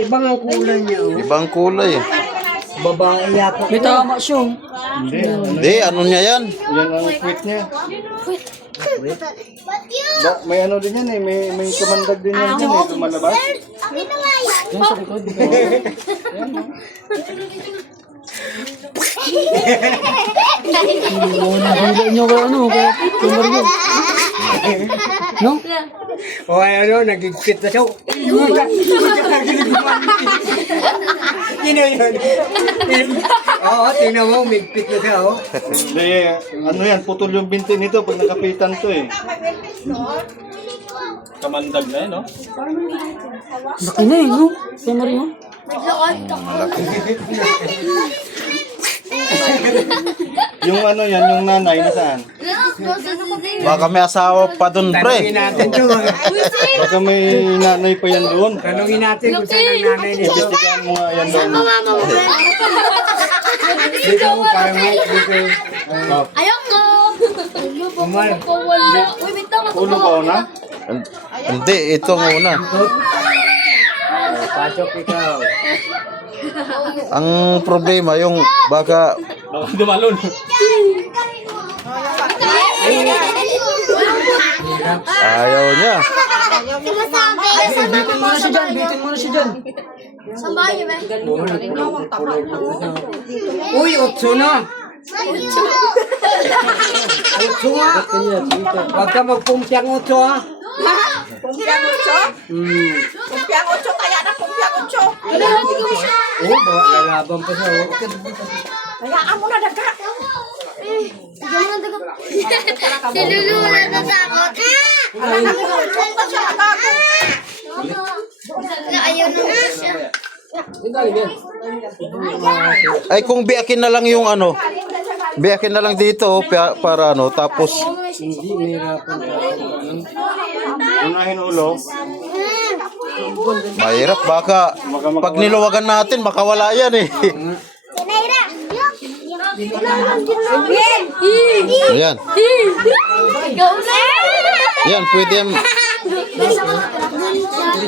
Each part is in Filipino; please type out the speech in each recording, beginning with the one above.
Ibang ang kulay niya. Oh. Ibang kulay eh. Babae yata. May tama siya. Hindi, ano niya yan? Yan ang quit niya. May ano din yan eh, may kumandag din yan eh, lumalabas. Yan sa likod. Nahila niyo kaya ano, kaya tumar niyo. No? O ano, nagigpit na siya. Sino yun? Oo, tingnan mo, migpit na siya. Oh. Hindi, ano yan, putol yung binti nito pag nakapitan to eh. Kamandag na yan, no? Laki na eh, no? Tumar niyo. Yung ano yan, yung nanay, nasaan? Baka may asawa pa dun, Tanungin pre. natin doon. Baka may nanay pa yan doon. Tanungin natin kung saan ang nanay nito. Investigahan mo nga yan doon. Dito mo, parang may dito. Ayoko! Umal. Wala. Uy, bintang ako. Ulo ka na? Hindi, ito ang una. Pasok ikaw. Ang problema, yung baka Baka dumalon. ayaw niya. Sinasabi. Bitin mo na siya dyan, bitin mo na siya dyan. Saan ba yun, eh? Uy, 8 na. 8 nga. Huwag ka magpumpiang 8 ha. Pumpiang 8? Pumpiang 8, kaya na pumpiang 8. Oo, lalaban pa siya. Oh. Kayaan mo na daga. Si Lulu natatakot. Alam na ko, kung ba siya natago? Ayaw na nga siya. Ay, kung biyakin na lang yung ano, biyakin na lang dito para ano, tapos Hindi, mahirapan. Unahin ulo. mahirap. Baka pag niluwagan natin, makawala yan eh. Ayan. Ikaw na. Yan, pwede yan. Hindi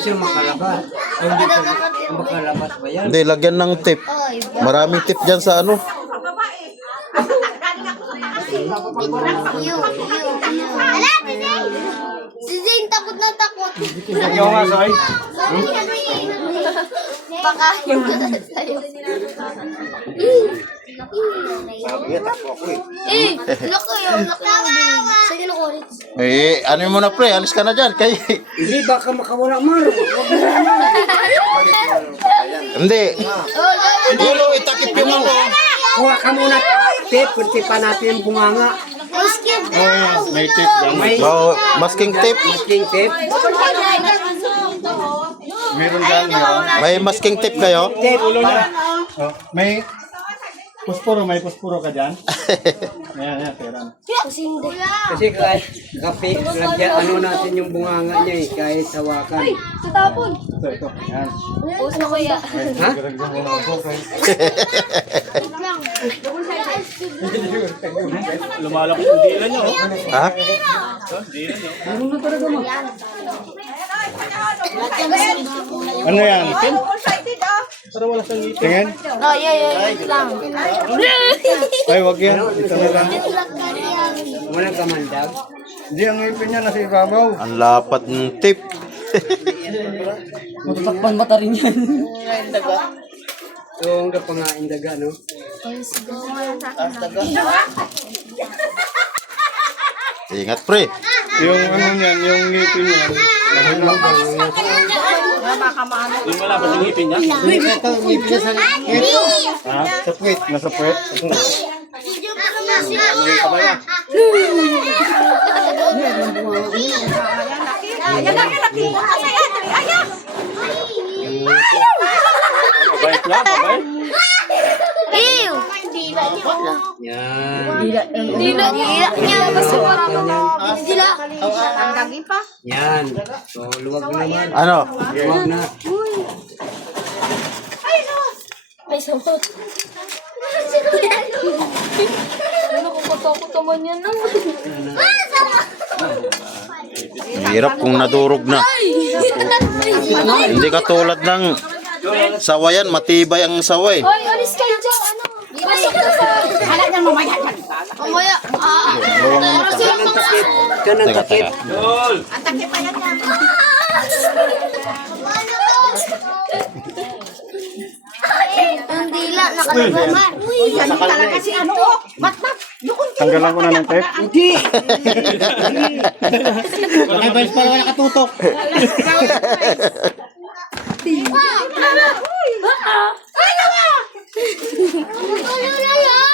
siya makalabas. Hindi siya makalabas ba yan? Hindi, lagyan ng tip. Maraming tip dyan sa ano. Si Zane takot na takot. Ikaw nga, Soy. Baka yung sa'yo. Loko yun. Sige, loko ulit. Eh, ano mo na pre, alis ka na dyan. Kay... Hindi, baka makawala man. Hindi. Ulo, itakip yung ano. Kuha ka muna. Tip, kunti pa natin yung bunganga. May tip lang. Oh, masking tip. Masking tip. Meron dyan, meron. May masking tip kayo? Tip. Oh, may puspuro ka dyan? Ayan, ayan, pera. Kasi kahit kape, lagyan ano natin yung bunganga niya eh, kahit hawakan. Tatapon. Ito. Ayan. Puso na kaya. Ha? Lumalaki yung dila niyo. Ha? Ano yan? All-sided ah. Para wala siyang ngipin. Tingin? Oh, yeah. Lang. Ay, wag yan. Ito na lang. Walang kamandag. Hindi, ang ngipin niya nasa ibabaw. Ang lapad ng tip. Matatakpan mata rin yan. So, ang pangain daga, no? Ingat pre. Yung ano niyan, yung ngipin niyan. Yung wala ba yung ngipin niya? Ito, ngipin niya sa Ha? Sa puwet. Nasa puwet. Ayan na, laki. Ayan. Mabait niya, mabait. Ew! Yan. Dila niya. Basta wala ka na. Dila. Ang lagi pa. Yan. So, luwag na naman. Ano? Luwag na. May sabot. Ano kung katakot naman yan naman. Hirap kung nadurog na. Hindi katulad ng Sawayan, matibay ang saway. Hoy, alis kayo dyan. Ano? Pasok na sa... Kala niya mamaya. Mamaya. Pero sila mga... Yan ang takip. Ang takip pa yan yan. Ang dila, nakalabaman. Yan yung talaga si ano oh. Mat. Doon Tanggalan ko na ng tape. Hindi. Ay, Vice, para wala katutok.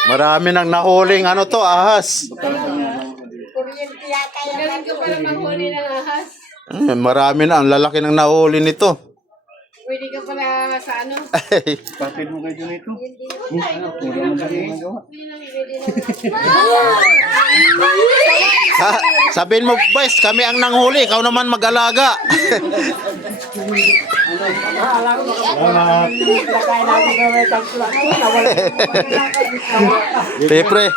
Marami nang nahuling ano to, ahas. Marami na, ang lalaki ng nahuli nito. Pwede ka pala sa ano? Patid mo kayo dito. Sabihin mo, Vice, kami ang nanghuli, ikaw naman mag-alaga. Siyempre.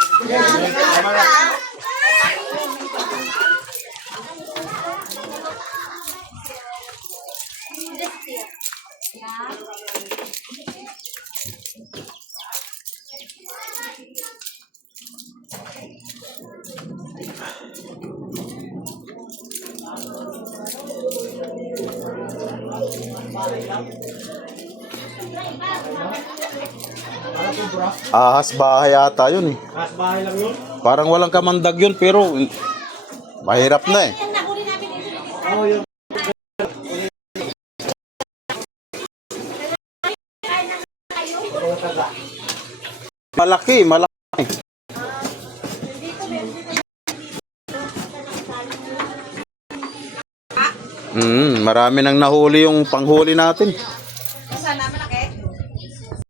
Ahas bahay ata yun eh. Mas bahay lang yun. Parang walang kamandag yun pero mahirap na eh. Malaki, malaki. Marami nang nahuli yung panghuli natin. Sana malaki.